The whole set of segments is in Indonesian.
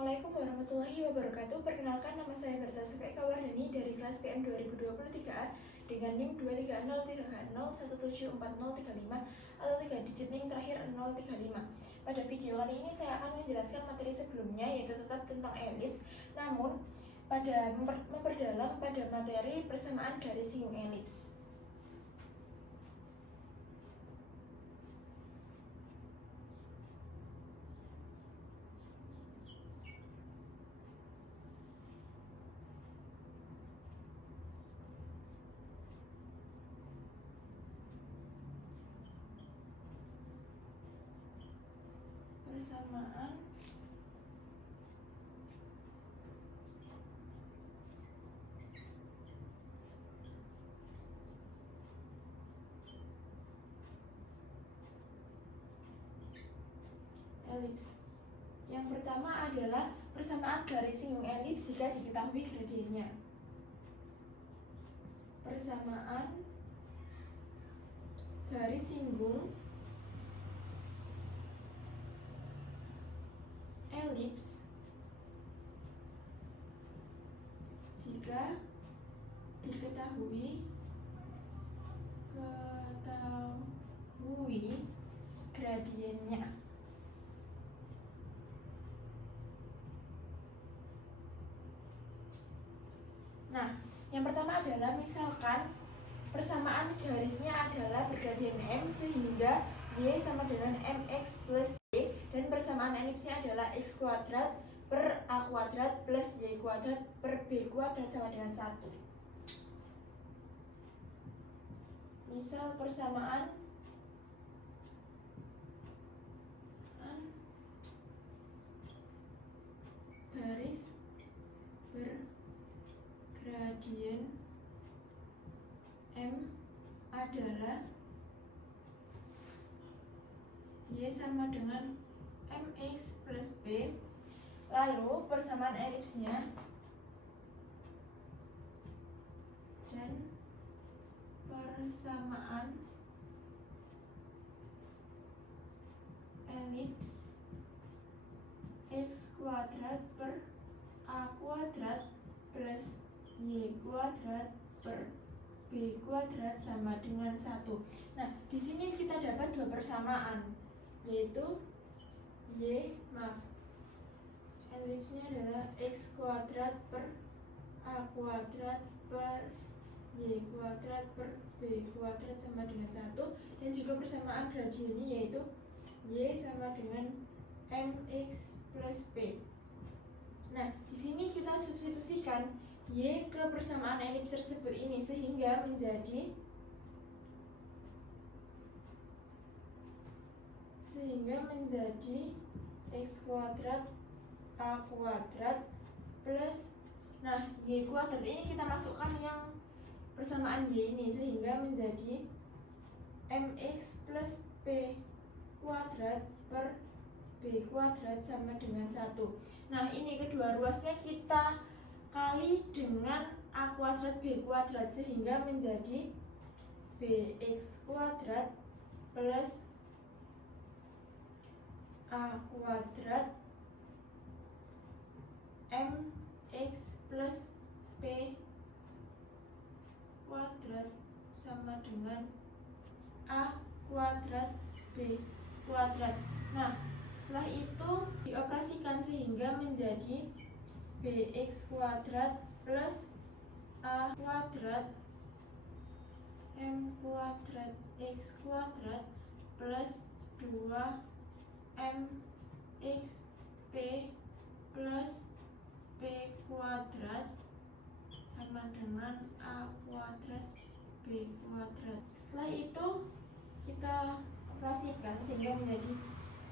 Assalamualaikum warahmatullahi wabarakatuh. Perkenalkan, nama saya Berta Sufi Eka Wardani dari kelas PM 2023A dengan NIM 23030174035 atau 3 digit NIM terakhir 035. Pada video kali ini saya akan menjelaskan materi sebelumnya, yaitu tetap tentang elips, namun memperdalam pada materi persamaan garis singgung elips. Persamaan elips. Yang pertama adalah persamaan garis singgung elips jika diketahui gradiennya. Persamaan garis singgung elips jika diketahui gradiennya. Nah, yang pertama adalah misalkan persamaan garisnya adalah bergradien M sehingga Y sama dengan MX plus Y, dan persamaan elipsnya adalah X kuadrat per A kuadrat plus Y kuadrat per B kuadrat sama dengan 1. Misal persamaan garis bergradien M adalah Y sama dengan MX plus B. Lalu persamaan elipsnya dan persamaan elips X kuadrat per A kuadrat plus Y kuadrat per B kuadrat sama dengan 1. Nah, di sini kita dapat dua persamaan, yaitu elipsnya adalah X kuadrat per A kuadrat plus Y kuadrat per B kuadrat sama dengan 1, dan juga persamaan gradiennya yaitu Y sama dengan MX plus B. Nah, di sini kita substitusikan Y ke persamaan elips tersebut ini sehingga menjadi X kuadrat A kuadrat plus, nah Y kuadrat ini kita masukkan yang persamaan Y ini sehingga menjadi MX plus B kuadrat per B kuadrat sama dengan 1. Nah, ini kedua ruasnya kita kali dengan A kuadrat B kuadrat sehingga menjadi BX kuadrat plus A kuadrat MX plus B kuadrat sama dengan A kuadrat B kuadrat. Nah, setelah itu dioperasikan sehingga menjadi BX kuadrat plus A kuadrat M kuadrat X kuadrat plus 2MX P plus B kuadrat sama dengan A kuadrat B kuadrat. Setelah itu kita operasikan sehingga menjadi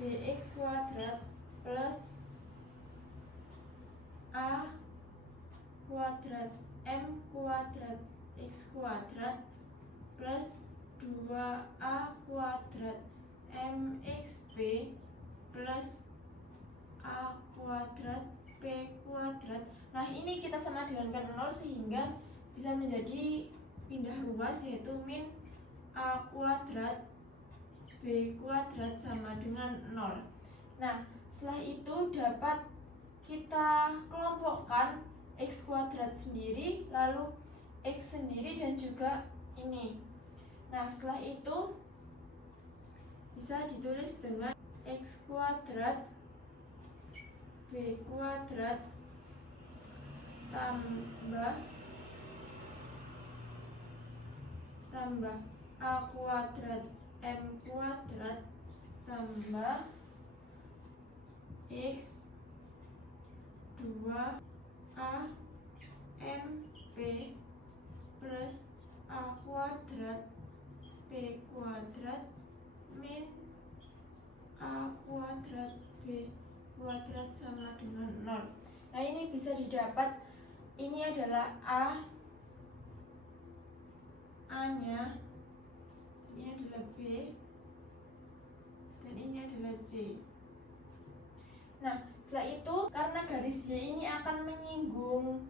BX kuadrat plus A kuadrat M kuadrat X kuadrat plus 2A kuadrat MXB plus A kuadrat P kuadrat. Nah, ini kita sama dengan 0 sehingga bisa menjadi pindah ruas, yaitu min A kuadrat B kuadrat sama dengan 0. Nah, setelah itu dapat kita kelompokkan X kuadrat sendiri, lalu X sendiri, dan juga ini. Nah, setelah itu bisa ditulis dengan X kuadrat B kuadrat tambah A kuadrat M kuadrat tambah X 2A M B plus A kuadrat B kuadrat min A kuadrat B kuadrat sama dengan 0. Nah, ini bisa didapat, ini adalah A-nya, ini adalah B, dan ini adalah C. Nah, setelah itu karena garis Y ini akan menyinggung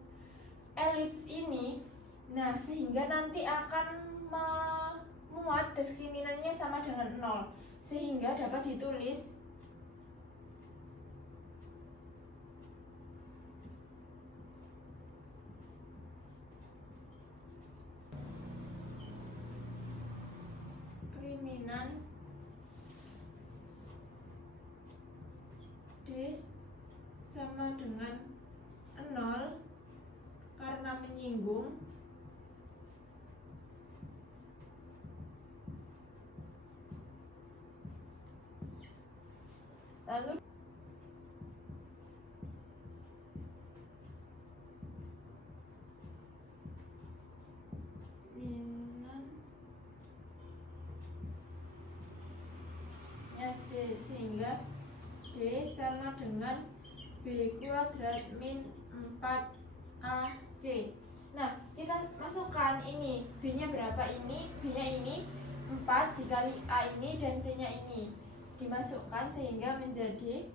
elips ini, nah sehingga nanti akan memuat diskriminannya sama dengan 0, sehingga dapat ditulis diskriminan D sama dengan 0 karena menyinggung lalu D, sehingga D sama dengan B kuadrat min 4AC. Nah, kita masukkan ini, B-nya berapa ini? B-nya ini 4 dikali A ini dan C-nya ini dimasukkan sehingga menjadi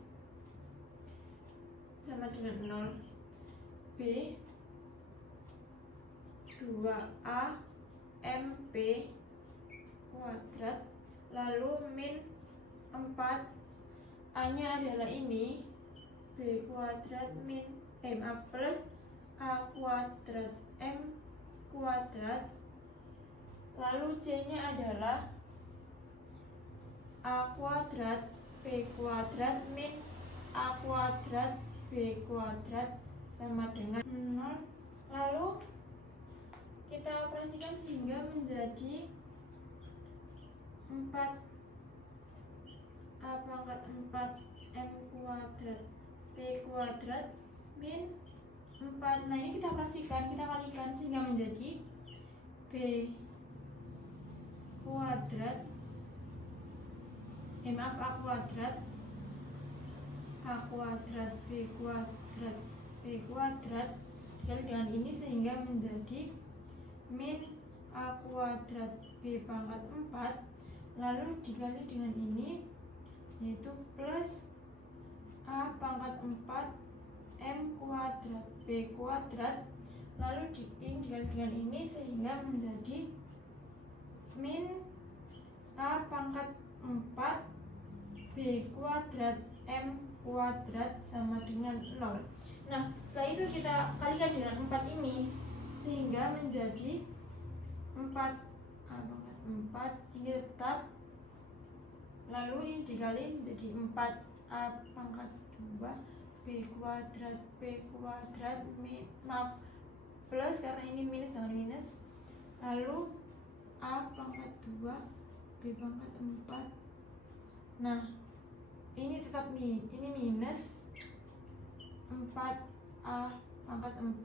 sama dengan 0. B 2A MP kuadrat lalu min 4 A-nya adalah ini B kuadrat min plus A kuadrat M kuadrat, lalu C-nya adalah A kuadrat B kuadrat min A kuadrat B kuadrat sama dengan 0. Lalu kita operasikan sehingga menjadi 4 A pangkat 4 M kuadrat B kuadrat min 4. Nah, ini kita operasikan, kita kalikan sehingga menjadi B kuadrat A kuadrat B kuadrat B kuadrat dikali dengan ini sehingga menjadi min A kuadrat B pangkat 4 lalu dikali dengan ini yaitu plus A pangkat 4 M kuadrat B kuadrat lalu dikali dengan ini sehingga menjadi min A pangkat 4 B kuadrat M kuadrat sama dengan 0. Nah, setelah itu kita kalikan dengan 4 ini sehingga menjadi 4 A pangkat 4 ini tetap, lalu ini dikali menjadi 4 A pangkat 2 B kuadrat plus karena ini minus dengan minus, lalu A pangkat 2 B pangkat 4. Nah, ini tetap ini minus 4 A pangkat 4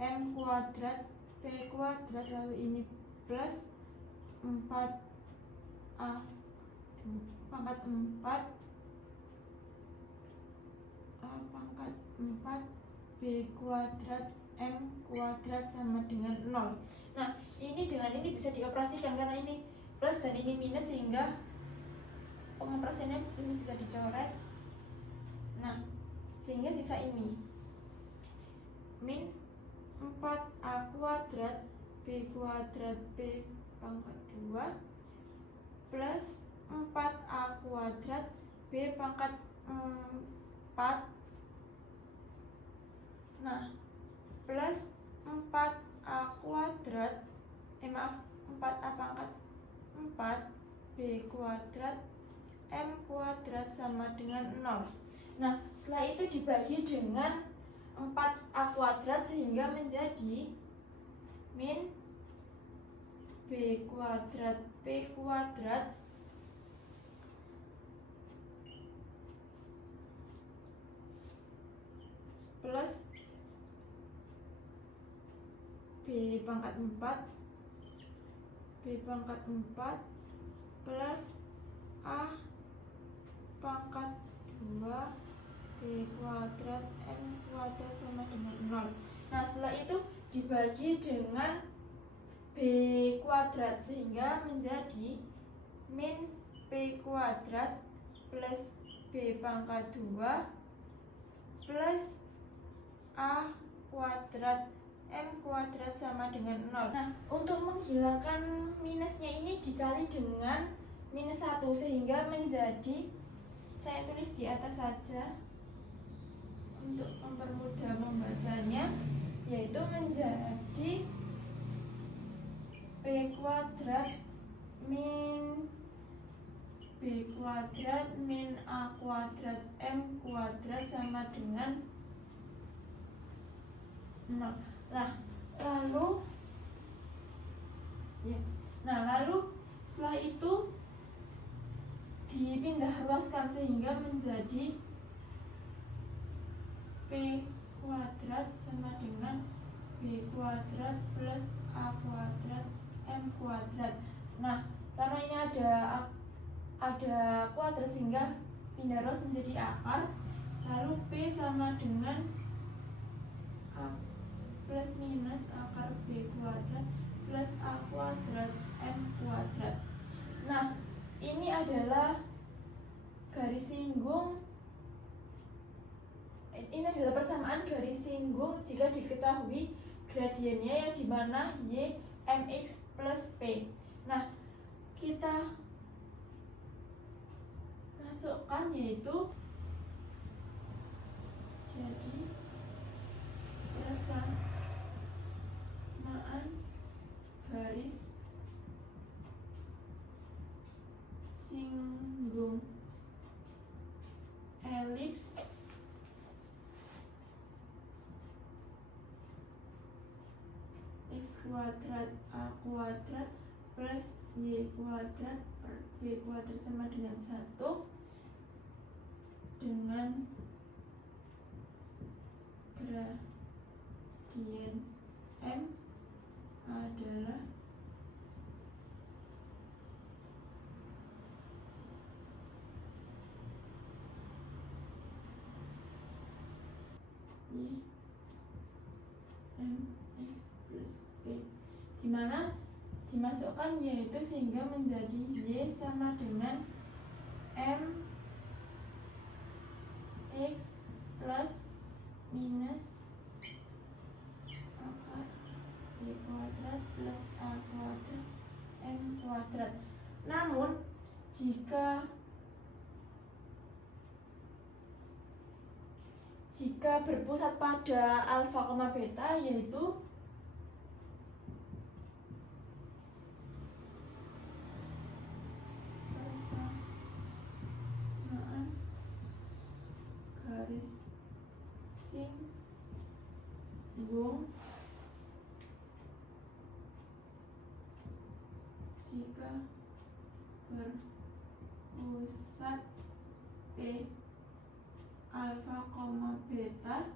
M kuadrat B kuadrat, lalu ini plus 4 A pangkat 4 A pangkat 4 B kuadrat M kuadrat sama dengan 0. Nah, ini dengan ini bisa dioperasikan karena ini plus dan ini minus sehingga pengoperasiannya ini bisa dicoret. Nah, sehingga sisa ini min 4A kuadrat B kuadrat B pangkat 2 plus 4A kuadrat B pangkat 4 kuadrat M kuadrat sama dengan 0. Nah, setelah itu dibagi dengan 4A kuadrat sehingga menjadi min B kuadrat P kuadrat plus B pangkat 4 plus A pangkat 2 B kuadrat M kuadrat sama dengan 0. Nah, setelah itu dibagi dengan B kuadrat sehingga menjadi min P kuadrat plus B pangkat 2 plus A kuadrat M kuadrat sama dengan 0. Nah, untuk menghilangkan minusnya ini dikali dengan minus 1 sehingga menjadi, saya tulis di atas saja untuk mempermudah membacanya, yaitu menjadi P kuadrat min B kuadrat min A kuadrat M kuadrat sama dengan 0. Lalu setelah itu dipindah ruaskan sehingga menjadi P kuadrat sama dengan B kuadrat plus A kuadrat M kuadrat. Nah, karena ini ada kuadrat sehingga pindah ruas menjadi akar. Lalu P sama dengan A plus minus akar B kuadrat plus A kuadrat M kuadrat. Nah, ini adalah garis singgung. Ini adalah persamaan garis singgung jika diketahui gradiennya, yang dimana Y mx plus P. Nah, kita masukkan, yaitu jadi persamaan garis singgung elips x kuadrat A kuadrat plus Y kuadrat per B kuadrat sama dengan 1 dengan gradien M adalah Y mx plus P, dimana dimasukkan yaitu sehingga menjadi Y sama dengan M x plus minus akar Y kuadrat plus A kuadrat M kuadrat. Namun jika berpusat pada alfa, beta, yaitu persamaan garis singgung jika berpusat P alfa, beta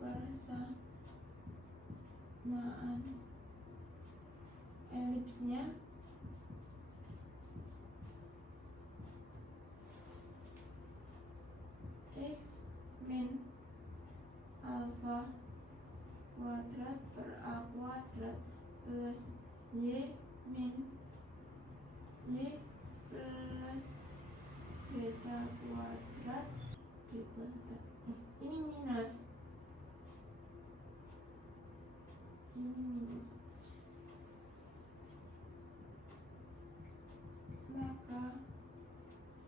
persamaan elipsnya x min alfa kuadrat per A kuadrat plus Y min Y plus beta kuadrat B kuadrat. Ini minus, maka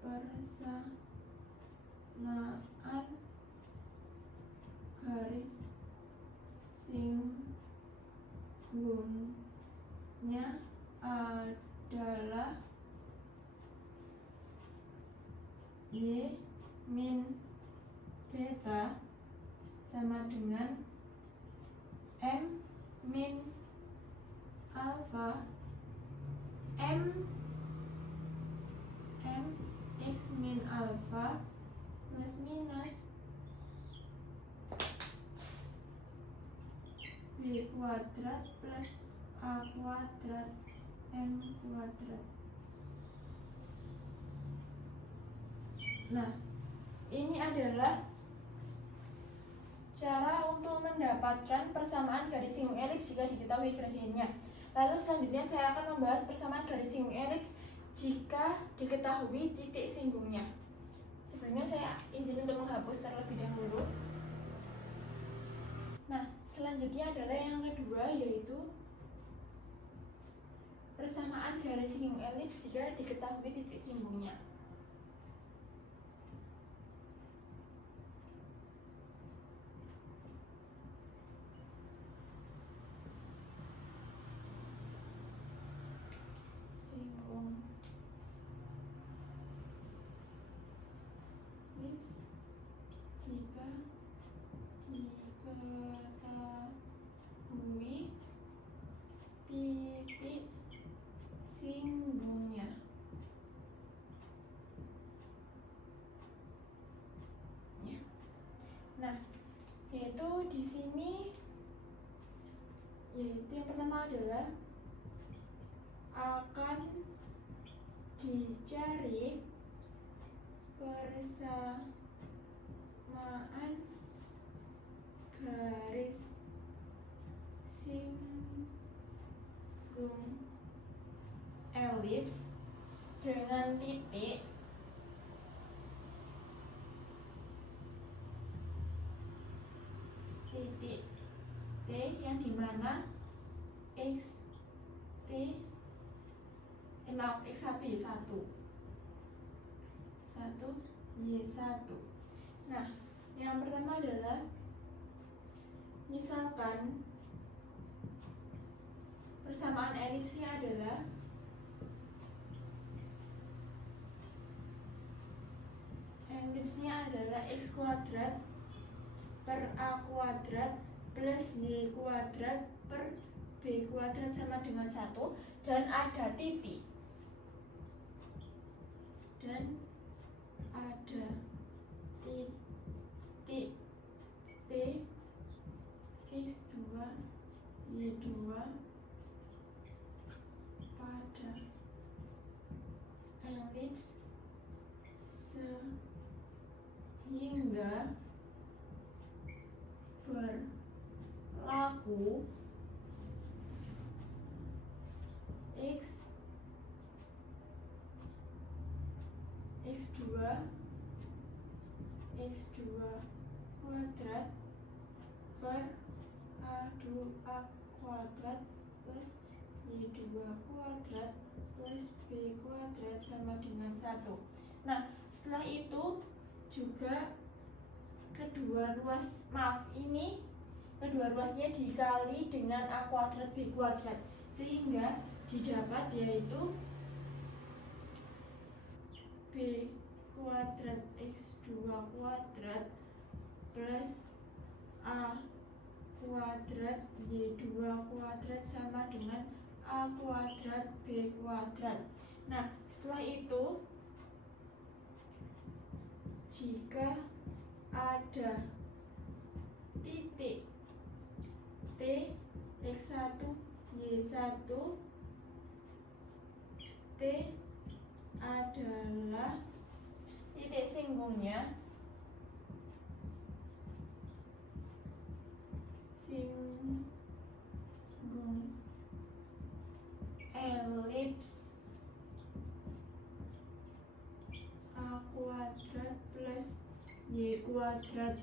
persamaan garis singgung Y min beta sama dengan M min alfa M X min alfa plus minus B kuadrat plus A kuadrat M kuadrat. Nah, ini adalah cara untuk mendapatkan persamaan garis singgung elips jika diketahui gradiennya. Lalu selanjutnya saya akan membahas persamaan garis singgung elips jika diketahui titik singgungnya. Sebelumnya saya izin untuk menghapus terlebih dahulu. Nah, selanjutnya adalah yang kedua, yaitu persamaan garis singgung elips jika diketahui titik singgungnya. Jika diketahui titik singgungnya. Ya. Nah, yaitu di sini, yaitu yang pertama adalah akan dicari persamaan garis singgung elips dengan titik T yang dimana X X1 Y1. Nah, yang pertama adalah misalkan persamaan elipsnya adalah X kuadrat per A kuadrat plus Y kuadrat per B kuadrat sama dengan 1, dan ada titik P X2 Y2 pada elips sehingga berlaku X2 kuadrat per A kuadrat plus Y2 kuadrat plus B kuadrat sama dengan 1. Nah, setelah itu juga kedua ruasnya dikali dengan A kuadrat B kuadrat, sehingga didapat yaitu B kuadrat X2 kuadrat plus A kuadrat Y2 kuadrat sama dengan A kuadrat B kuadrat. Nah, setelah itu jika ada titik T X1 Y1, T adalah titik singgungnya elips A kuadrat plus Y kuadrat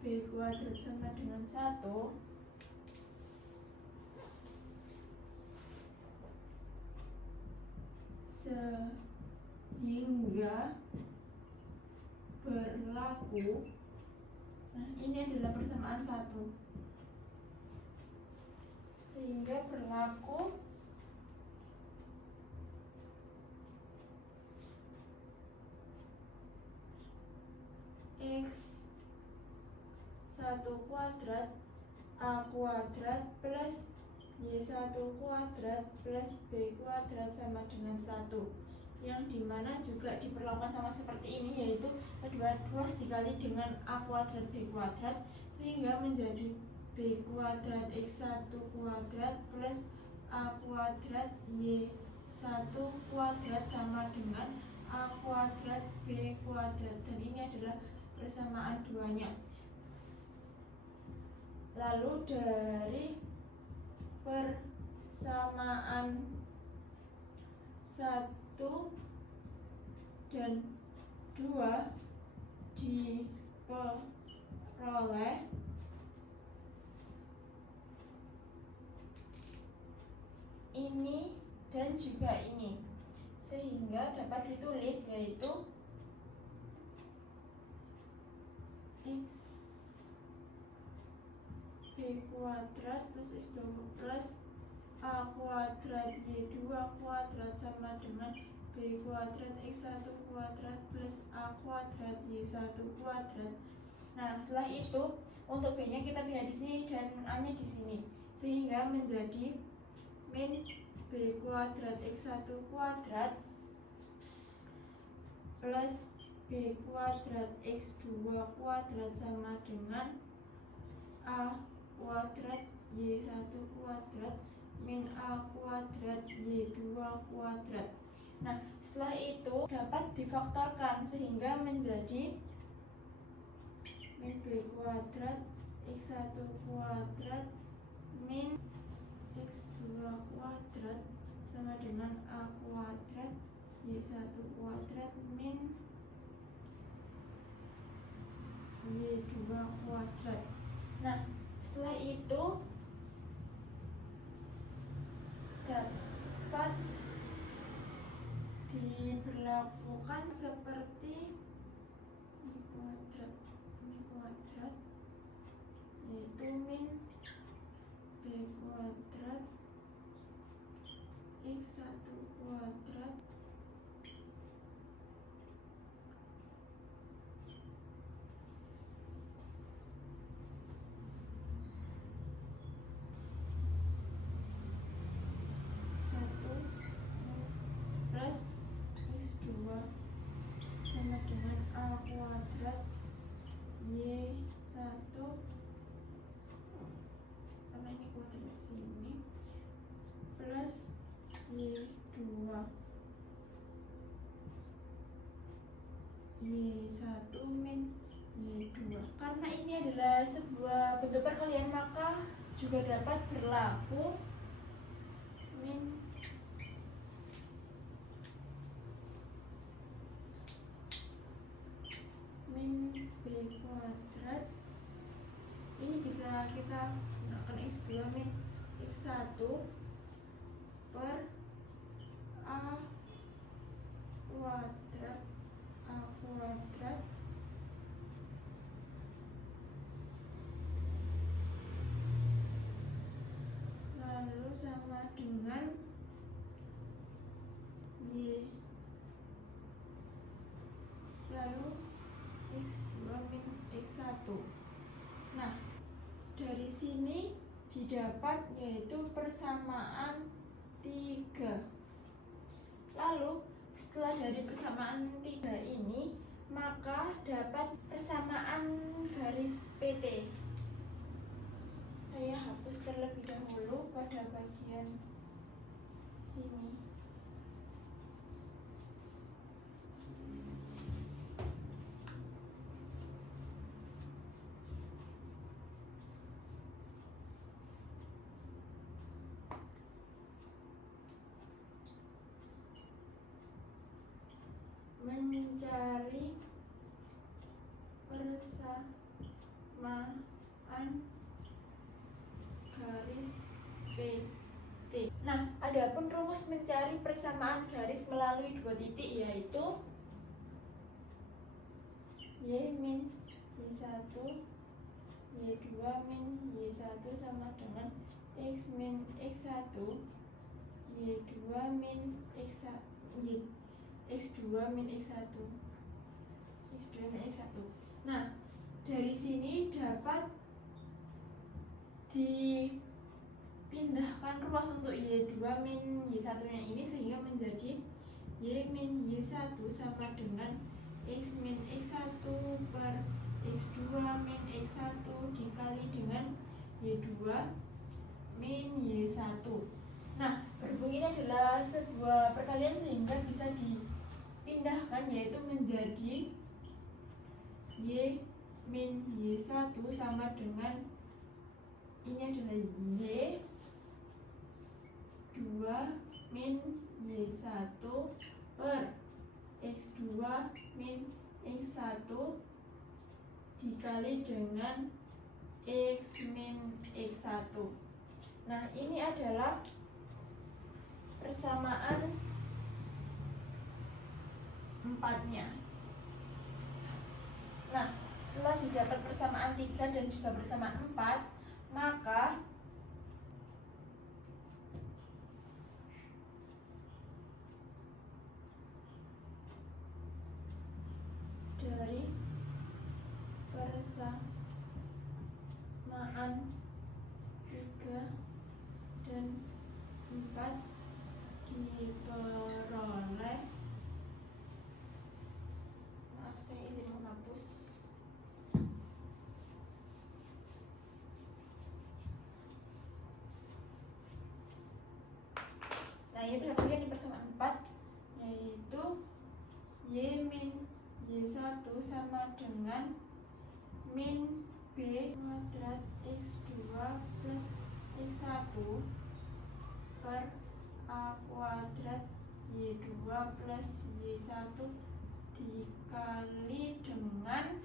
B kuadrat sama dengan 1, sehingga berlaku. Nah, ini adalah persamaan 1. Sehingga berlaku 1 kuadrat A kuadrat plus Y1 kuadrat plus B kuadrat sama dengan 1, yang dimana juga diperlakukan sama seperti ini, yaitu kedua ruas dikali dengan A kuadrat B kuadrat, sehingga menjadi B kuadrat X1 kuadrat plus A kuadrat Y1 kuadrat sama dengan A kuadrat B kuadrat, dan ini adalah persamaan duanya. Lalu dari persamaan 1 dan 2 diperoleh ini dan juga ini, sehingga dapat ditulis yaitu X B kuadrat plus X2 plus A kuadrat Y2 kuadrat sama dengan B kuadrat X1 kuadrat plus A kuadrat Y1 kuadrat. Nah, setelah itu untuk B nya kita pindah di sini dan A nya di sini, sehingga menjadi min B kuadrat X1 kuadrat plus B kuadrat X2 kuadrat sama dengan A kuadrat Y1 kuadrat min A kuadrat Y2 kuadrat. Nah, setelah itu dapat difaktorkan sehingga menjadi min B kuadrat X1 kuadrat min X2 kuadrat sama dengan A kuadrat Y1 kuadrat min Y2 kuadrat. Nah, setelah itu dapat diberlakukan seperti ini kuadrat yaitu min B kuadrat X1 kuadrat plus X2 sama dengan A kuadrat Y1, karena ini kuadrat sini, plus Y2 Y1 min Y2. Karena ini adalah sebuah bentuk perkalian, maka juga dapat berlaku min B kuadrat, ini bisa kita gunakan X2 min X1 per A kuadrat lalu sama dengan Y, lalu X2 min X1. Nah, dari sini didapat yaitu persamaan 3. Lalu setelah dari persamaan 3 ini, maka dapat persamaan garis PT. Saya hapus terlebih dahulu pada bagian sini. Mencari persamaan garis PT. Nah, adapun rumus mencari persamaan garis melalui 2 titik yaitu Y min Y1 Y2 min Y1 sama dengan X min X1 Y2 min X1 X2 min X1 X2 min X1. Nah, dari sini dapat dipindahkan ruas untuk Y2 min Y1 nya ini sehingga menjadi Y min Y1 sama dengan X min X1 per X2 min X1 dikali dengan Y2 min Y1. Nah, berhubung ini adalah sebuah perkalian sehingga bisa dipindahkan, yaitu menjadi Y min Y1 sama dengan ini adalah Y2 min Y1 per X2 min X1 dikali dengan X min X1. Nah, ini adalah persamaan empatnya. Nah, setelah didapat persamaan 3 dan juga persamaan 4, maka dari persamaan 3 dan 4 diperoleh, maaf saya izin menghapus. Nah, ini perhatikan di persamaan 4, yaitu Y min Y1 sama dengan min B kuadrat X2 plus X1 per A kuadrat Y2 plus Y1 dikali dengan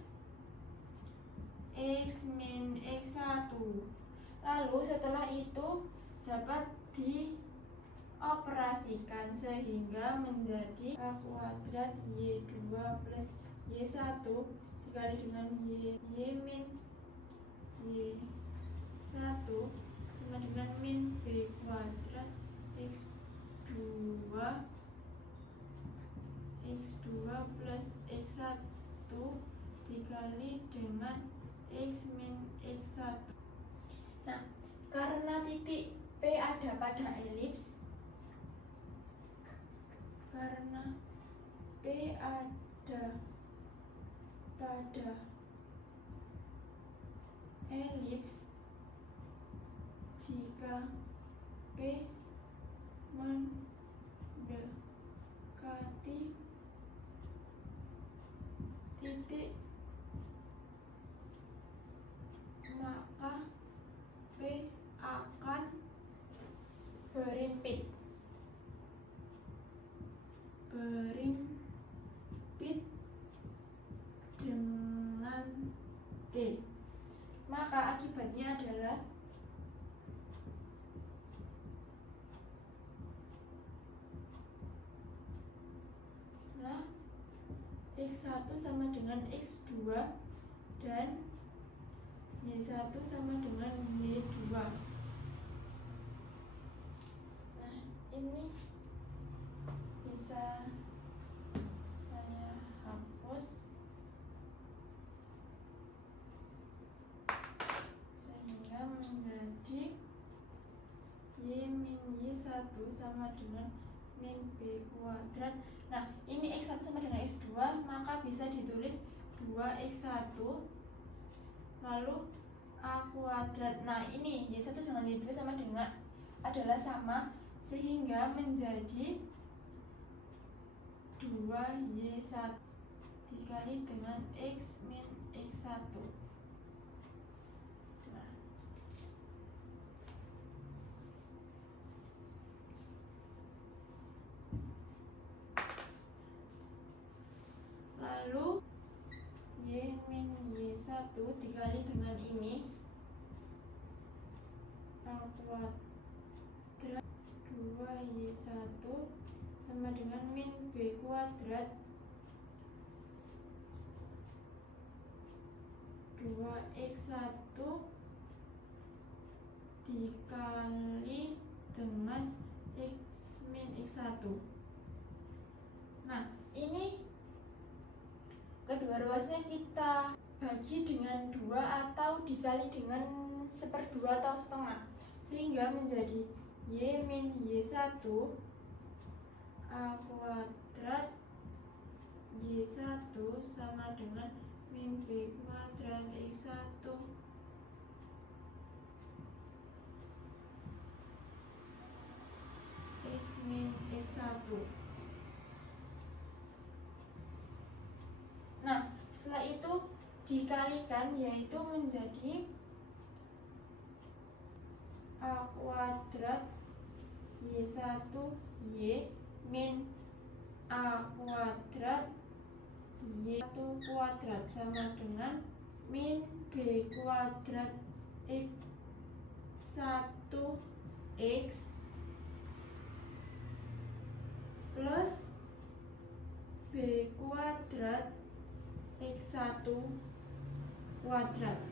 X min X1. Lalu setelah itu dapat dioperasikan sehingga menjadi A kuadrat Y2 plus Y1 dikali dengan Y min Y1 sama dengan min B kuadrat X2 plus X1 dikali dengan X min X1. Nah, karena titik P ada pada elips, jika P mendekati titik, maka P akan berimpit dengan T. Maka akibatnya adalah X1 sama dengan X2 dan Y1 sama dengan Y2. Nah, ini bisa saya hapus sehingga menjadi Y min Y1 sama dengan min B kuadrat. Nah, ini X1 sama dengan X2, maka bisa ditulis 2X1 lalu A kuadrat. Nah, ini Y1 dengan Y2 sama dengan adalah sama sehingga menjadi 2Y1 dikali dengan X min X1. Nah, lalu Y min Y1 dikali dengan ini A kuadrat 2Y1 sama dengan min B kuadrat 2X1 dikali dengan X min X1. Nah, ini kedua ruasnya kita bagi dengan 2 atau dikali dengan 1/2 atau setengah, sehingga menjadi Y min Y1 A kuadrat Y1 sama dengan min B kuadrat X1 X min X1. Nah, setelah itu dikalikan, yaitu menjadi A kuadrat Y1 Y min A kuadrat Y1 kuadrat sama dengan min B kuadrat X1 X plus B kuadrat X1 kuadrat.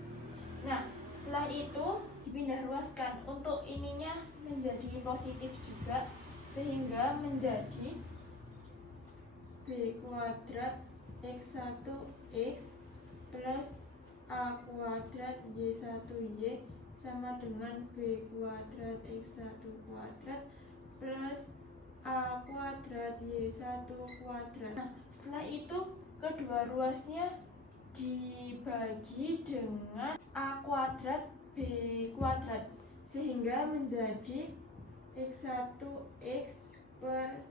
Nah, setelah itu dipindah ruaskan untuk ininya menjadi positif juga, sehingga menjadi B kuadrat X1 X plus A kuadrat Y1 Y sama dengan B kuadrat X1 kuadrat plus A kuadrat Y1 kuadrat. Nah, setelah itu kedua ruasnya dibagi dengan A kuadrat B kuadrat, sehingga menjadi X1 X per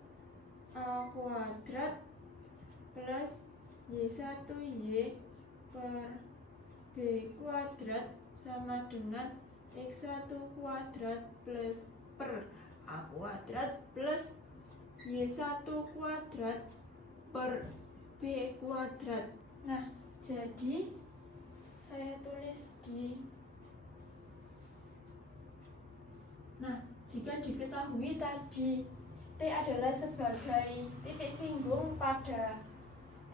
A kuadrat plus Y1 Y per B kuadrat sama dengan X1 kuadrat plus per A kuadrat plus Y1 kuadrat per B kuadrat. Nah, jadi saya tulis di. Nah, jika diketahui tadi T adalah sebagai titik singgung pada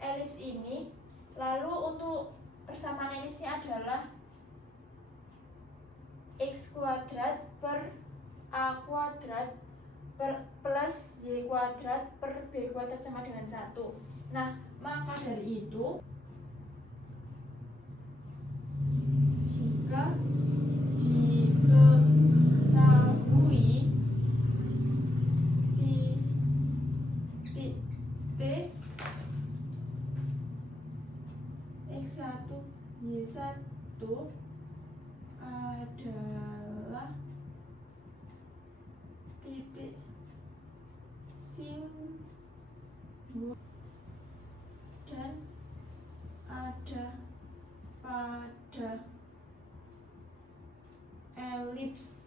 elips ini, lalu untuk persamaan elipsnya adalah X kuadrat per A kuadrat plus Y kuadrat per B kuadrat sama dengan 1. Nah, maka dari itu jika diketahui titik P X1 Y1 adalah titik singgung dan ada pada elips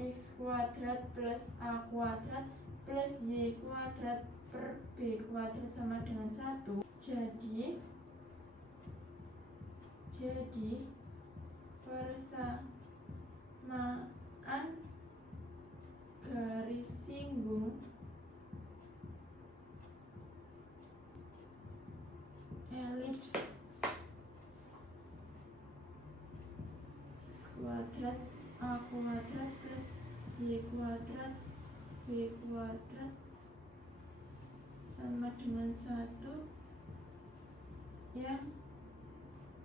X kuadrat plus A kuadrat plus Y kuadrat per B kuadrat sama dengan 1. Jadi persamaan garis singgung elips X kuadrat A kuadrat plus Y kuadrat B kuadrat sama dengan 1 yang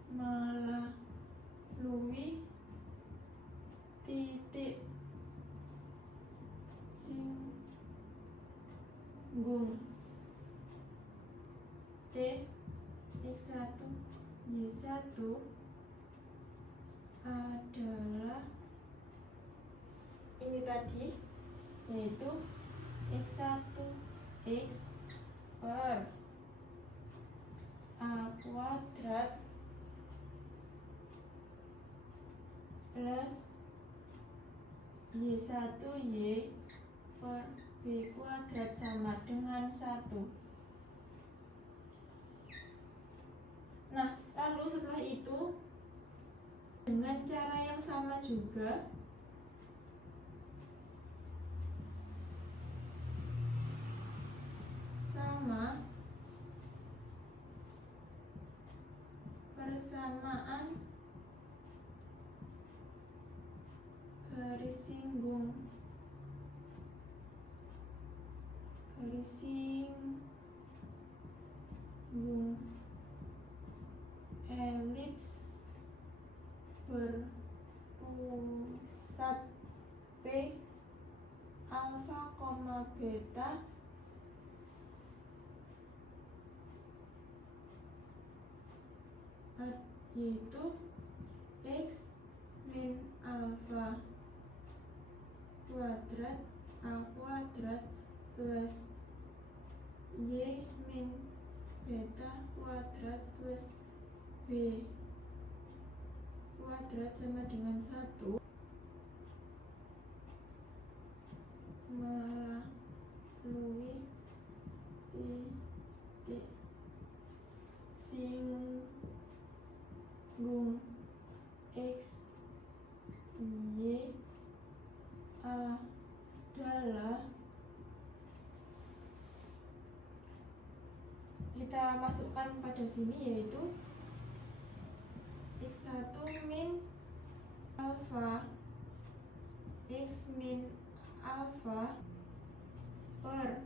melalui titik singgung T X1 Y1 adalah ini tadi, yaitu X1 X per A kuadrat plus Y1 Y per B kuadrat sama dengan 1. Nah, lalu setelah itu dengan cara yang sama juga persamaan garis singgung berpusat P alfa, beta yaitu X min alfa kuadrat A kuadrat plus Y min beta kuadrat plus B kuadrat sama dengan 1 melalui titik singgung X, Y adalah, kita masukkan pada sini, yaitu X1 min alfa X min alfa per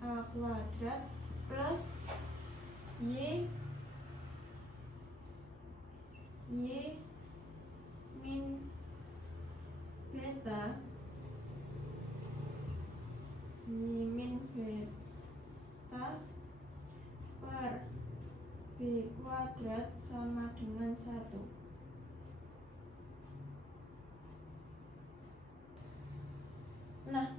A kuadrat plus Y min beta per B kuadrat sama dengan 1. Nah,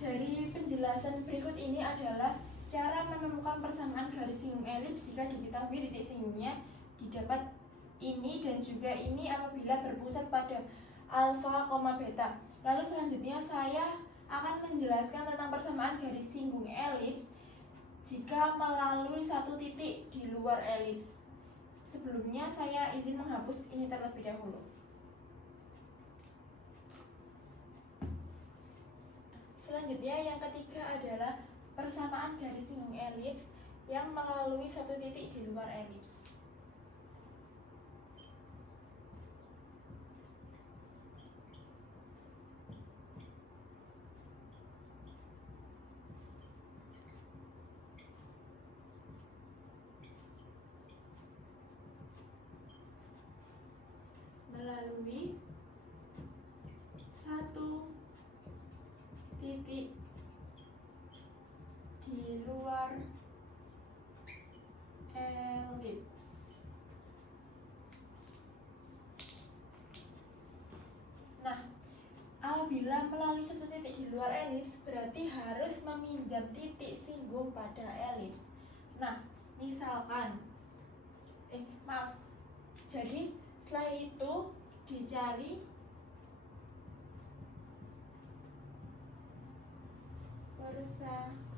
dari penjelasan berikut ini adalah cara menemukan persamaan garis singgung elips jika diketahui titik singgungnya didapat ini dan juga ini apabila berpusat pada alfa, beta. Lalu selanjutnya saya akan menjelaskan tentang persamaan garis singgung elips jika melalui satu titik di luar elips. Sebelumnya saya izin menghapus ini terlebih dahulu. Selanjutnya yang ketiga adalah persamaan garis singgung elips yang melalui satu titik di luar elips. Melalui satu titik di luar elips. Nah, apabila melalui satu titik di luar elips berarti harus meminjam titik singgung pada elips. Nah, misalkan jadi setelah itu dicari persamaan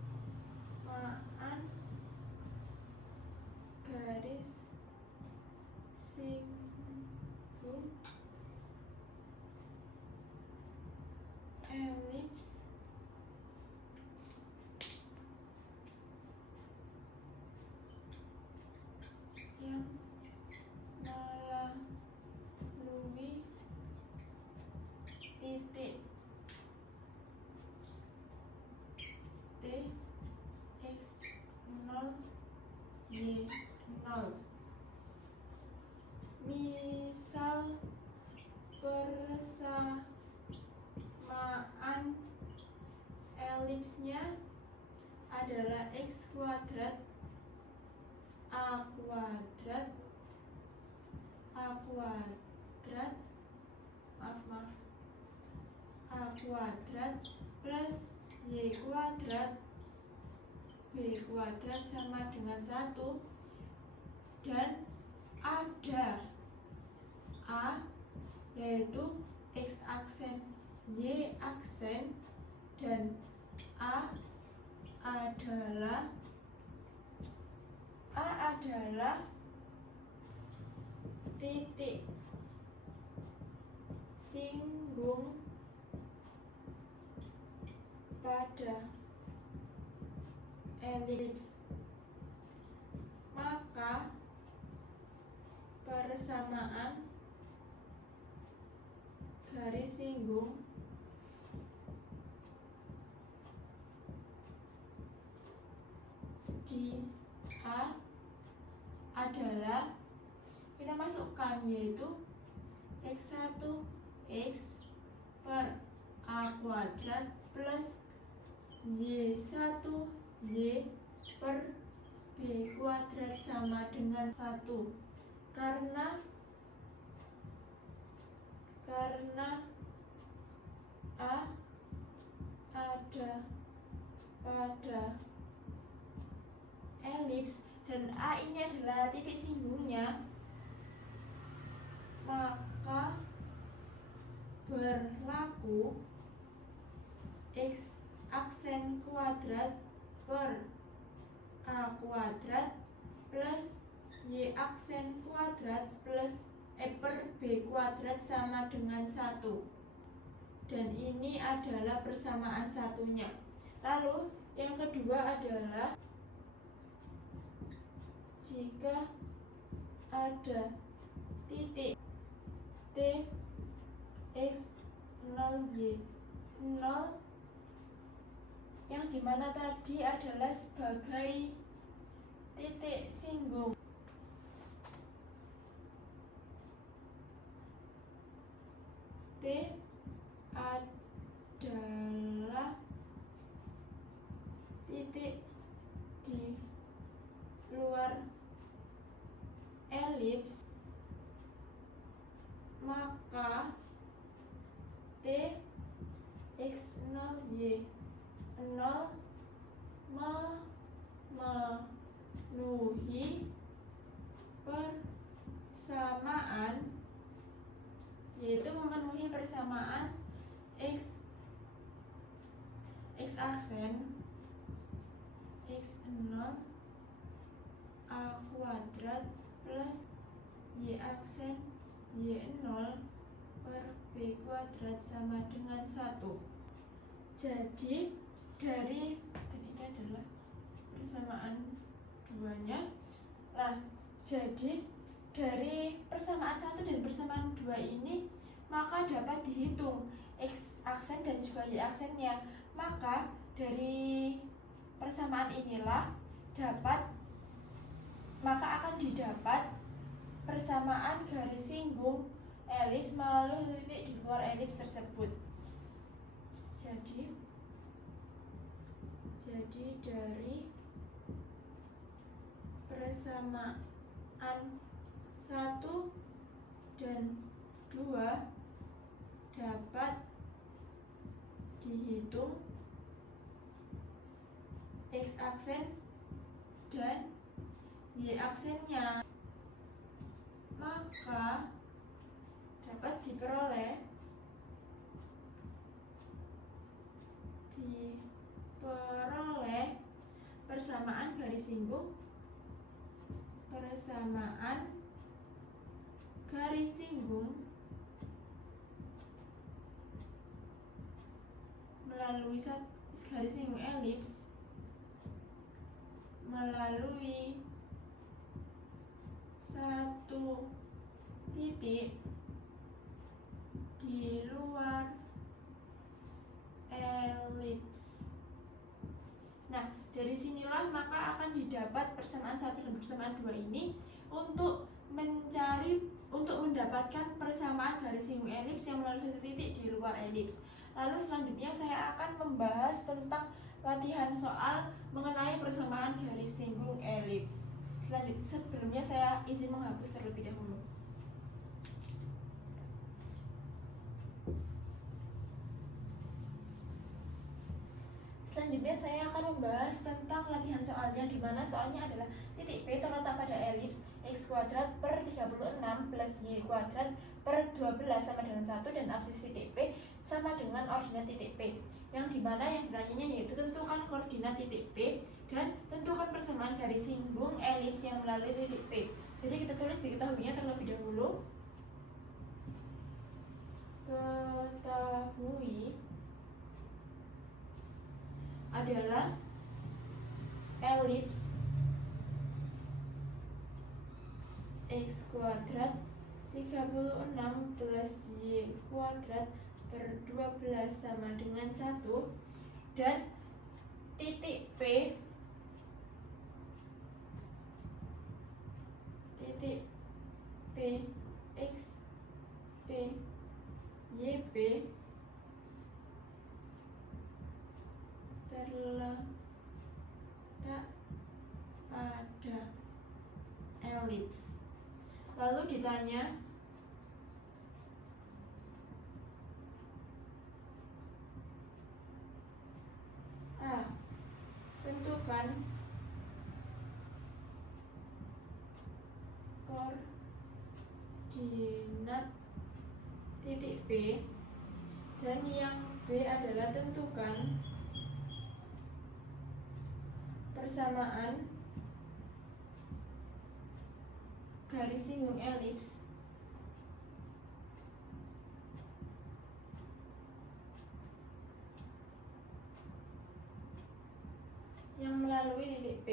garis singgung elips yang melalui titik T X0 Y0. Misal persamaan elipsnya adalah X kuadrat A kuadrat A kuadrat plus Y kuadrat B kuadrat sama dengan 1 dan ada A yaitu X aksen Y aksen dan A adalah titik singgung pada elips, maka persamaan garis singgung di A adalah, kita masukkan, yaitu X1 X per A kuadrat plus Y1 Y per B kuadrat sama dengan 1. Karena A ada pada elips dan A ini adalah titik singgungnya, maka berlaku X aksen kuadrat per A kuadrat plus Y aksen kuadrat plus per B kuadrat sama dengan 1. Dan ini adalah persamaan satunya. Lalu yang kedua adalah jika ada titik T X 0 Y 0 yang dimana tadi adalah sebagai titik singgung T adalah titik di luar elips, maka T X 0 Y 0 memenuhi persamaan, yaitu memenuhi persamaan X aksen X0 A kuadrat plus Y aksen Y0 per B kuadrat sama dengan 1. Jadi dari ini adalah persamaan duanya. Nah, jadi dari persamaan 1 dan persamaan 2 ini maka dapat dihitung X aksen dan juga Y aksennya. Maka dari persamaan inilah akan didapat persamaan garis singgung elips melalui titik di luar elips tersebut. Jadi dari persamaan 1 dan 2 dapat dihitung X aksen dan Y aksennya, maka dapat diperoleh persamaan garis singgung melalui garis singgung elips melalui satu titik di luar elips. Nah, dari sinilah maka akan didapat persamaan 1 dan persamaan 2 ini untuk mendapatkan persamaan garis singgung elips yang melalui satu titik di luar elips. Lalu selanjutnya saya akan membahas tentang latihan soal mengenai persamaan garis singgung elips. Sebelumnya saya izin menghapus terlebih dahulu. Selanjutnya saya akan membahas tentang latihan soalnya, di mana soalnya adalah titik P terletak pada elips X kuadrat per 36 plus Y kuadrat per 12 sama dengan 1 dan absis titik P sama dengan ordinat titik P, yang dimana yang ditanyanya yaitu tentukan koordinat titik P dan tentukan persamaan garis singgung elips yang melalui titik P. Jadi kita tulis diketahuinya terlebih dahulu. Ketahui adalah elips X kuadrat 36 plus Y kuadrat per 12 sama dengan 1 dan titik P X P elips. Lalu ditanya A. Tentukan koordinat titik P, dan yang B adalah tentukan persamaan garis singgung elips yang melalui titik P.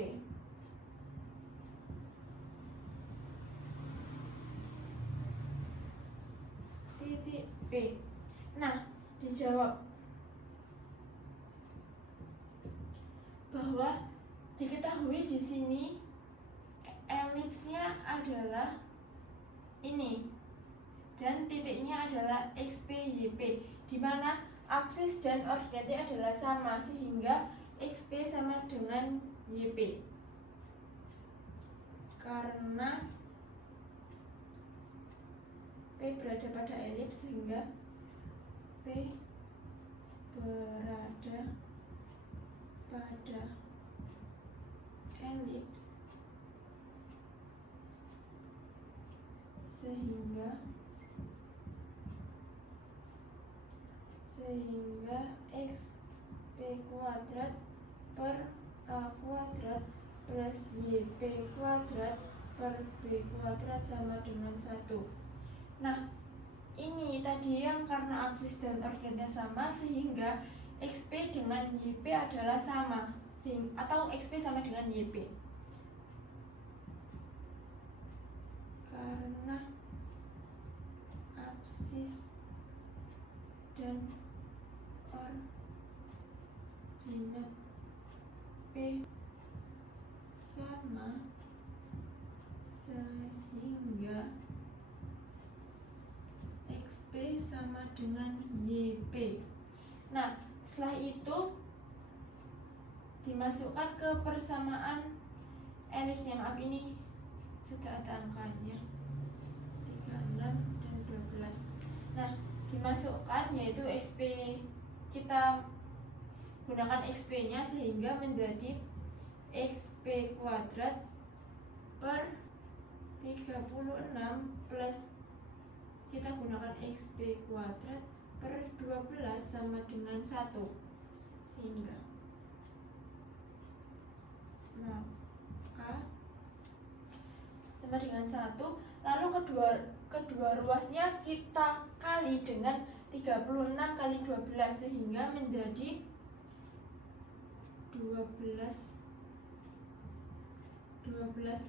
Titik P. Nah, dijawab bahwa diketahui di sini elipsnya adalah ini dan titiknya adalah XP-YP, di mana apsis dan ordinatnya adalah sama sehingga XP sama dengan YP. Karena P berada pada elips sehingga P berada pada elips sehingga XP kuadrat per A kuadrat plus YP kuadrat per B kuadrat sama dengan 1. Nah, ini tadi yang karena apsis dan ordinatnya sama sehingga XP dengan YP adalah sama, atau XP sama dengan YP. Karena apsis dan ordinat P sama sehingga XP sama dengan YP. Nah, setelah itu dimasukkan ke persamaan elipsnya. Maaf, ini sudah ada angkanya 36 dan 12. Nah, dimasukkan yaitu XP, kita gunakan XP nya sehingga menjadi XP kuadrat per 36 plus kita gunakan XP kuadrat per 12 sama dengan 1, sehingga maka sama dengan 1. Lalu kedua ruasnya kita kali dengan 36 kali 12 sehingga menjadi 12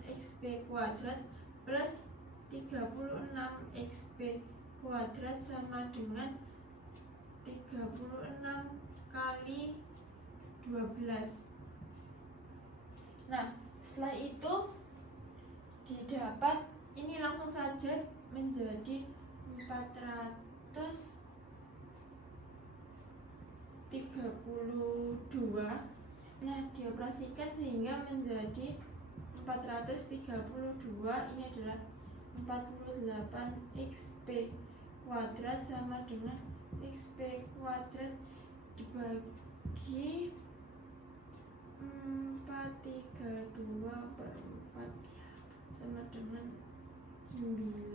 XP kuadrat plus 36 XP kuadrat sama dengan 36 kali 12. Nah, setelah itu didapat, ini langsung saja menjadi 432. Nah, dioperasikan sehingga menjadi 432. Ini adalah 48 XP kuadrat sama dengan XP kuadrat dibagi 432 per 4 sama dengan 9.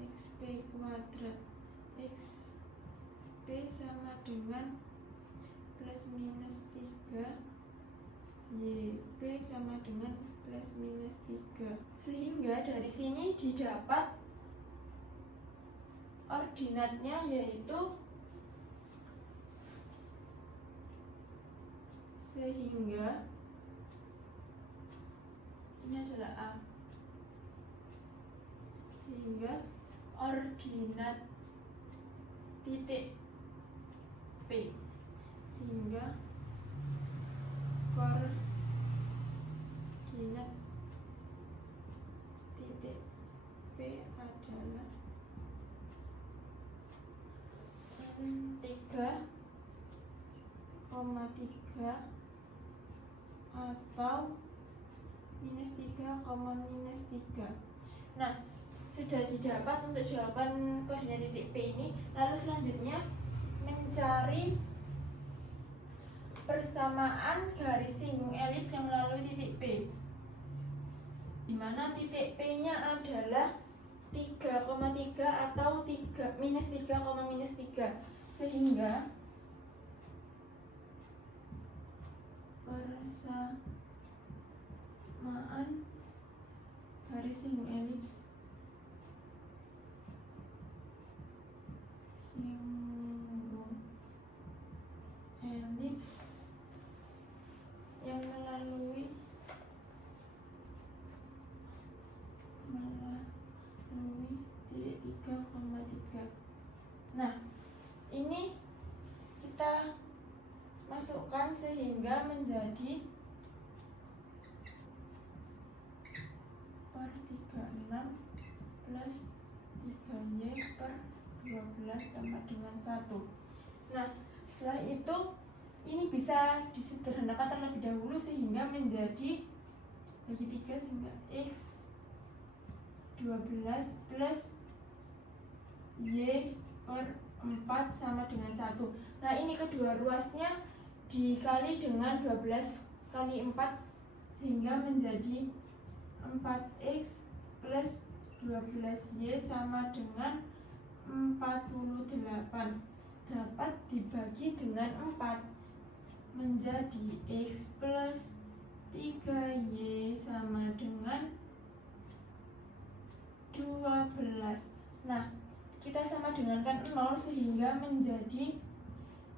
XP kuadrat XP sama dengan plus minus 3, YP sama dengan plus minus 3. Sehingga dari sini didapat ordinatnya yaitu sehingga ini adalah A, sehingga ordinat titik P, sehingga koordinat titik P adalah 3,3 atau minus 3, minus 3. Nah, sudah didapat untuk jawaban koordinat titik P ini. Lalu selanjutnya mencari persamaan garis singgung elips yang melalui titik P, di mana titik P-nya adalah 3,3 atau minus 3, sehingga persamaan garis singgung elips yang melalui titik 3,3. Nah, ini kita masukkan sehingga menjadi per 36 plus 3Y per 12 sama dengan 1. Nah, setelah itu ini bisa disederhanakan terlebih dahulu sehingga menjadi bagi 3 sehingga X 12 plus Y per 4 sama dengan 1. Nah, ini kedua ruasnya dikali dengan 12 kali 4 sehingga menjadi 4X plus 12Y sama dengan 48. Dapat dibagi dengan 4 menjadi X plus 3Y sama dengan 12. Nah, kita sama dengankan 0 sehingga menjadi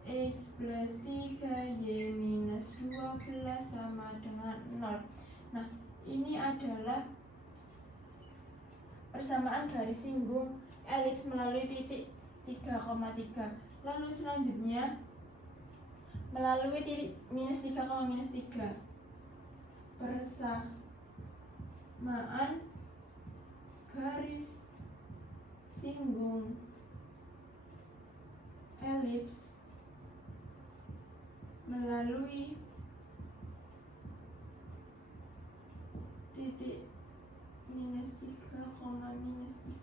X plus 3Y minus 12 sama dengan 0. Nah, ini adalah persamaan garis singgung elips melalui titik 3,3. Lalu selanjutnya melalui titik minus 3, persamaan garis singgung elips melalui titik minus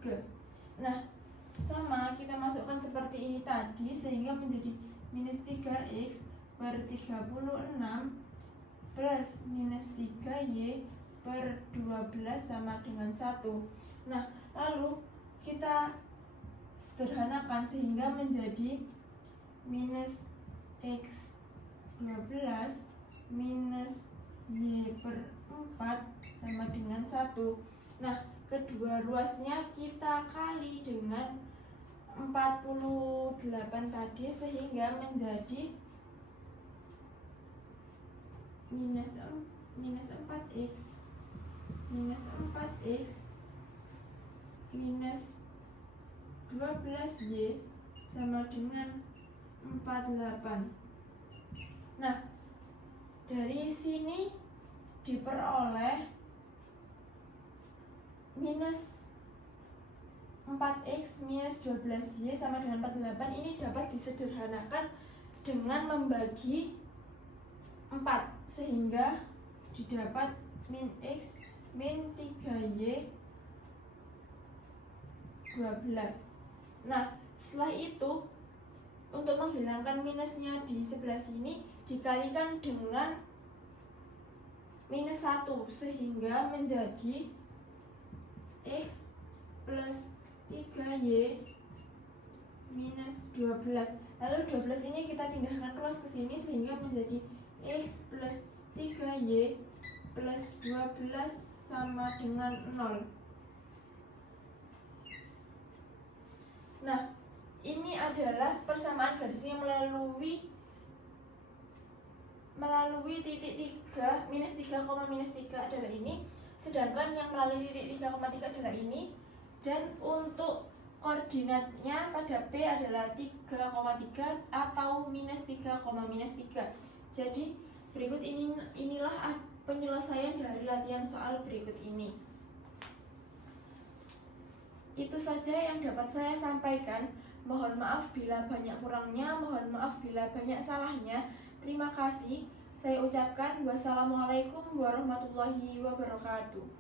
3. Nah, sama kita masukkan seperti ini tadi sehingga menjadi minus 3X per 36 plus minus 3Y per 12 sama dengan 1. Nah, lalu kita sederhanakan sehingga menjadi minus X 12 minus Y per 4 sama dengan 1. Nah, kedua ruasnya kita kali dengan 48 tadi sehingga menjadi minus 4x minus 12y sama dengan 48. Nah, dari sini diperoleh minus 4x minus 12y sama dengan 48. Ini dapat disederhanakan dengan membagi 4 sehingga didapat min x min 3y 12. Nah, setelah itu untuk menghilangkan minusnya di sebelah sini dikalikan dengan minus 1 sehingga menjadi x plus 3y minus 12. Lalu 12 ini kita pindahkan keluar ke sini sehingga menjadi x plus 3y plus 12 sama dengan 0. Nah, ini adalah persamaan garisnya melalui titik 3 minus 3, minus 3 adalah ini, sedangkan yang melalui titik 3,3 adalah ini, dan untuk koordinatnya pada P adalah 3,3 atau minus 3, minus 3. Jadi berikut inilah penyelesaian dari latihan soal berikut ini. Itu saja yang dapat saya sampaikan. Mohon maaf bila banyak kurangnya, mohon maaf bila banyak salahnya. Terima kasih. Saya ucapkan wassalamualaikum warahmatullahi wabarakatuh.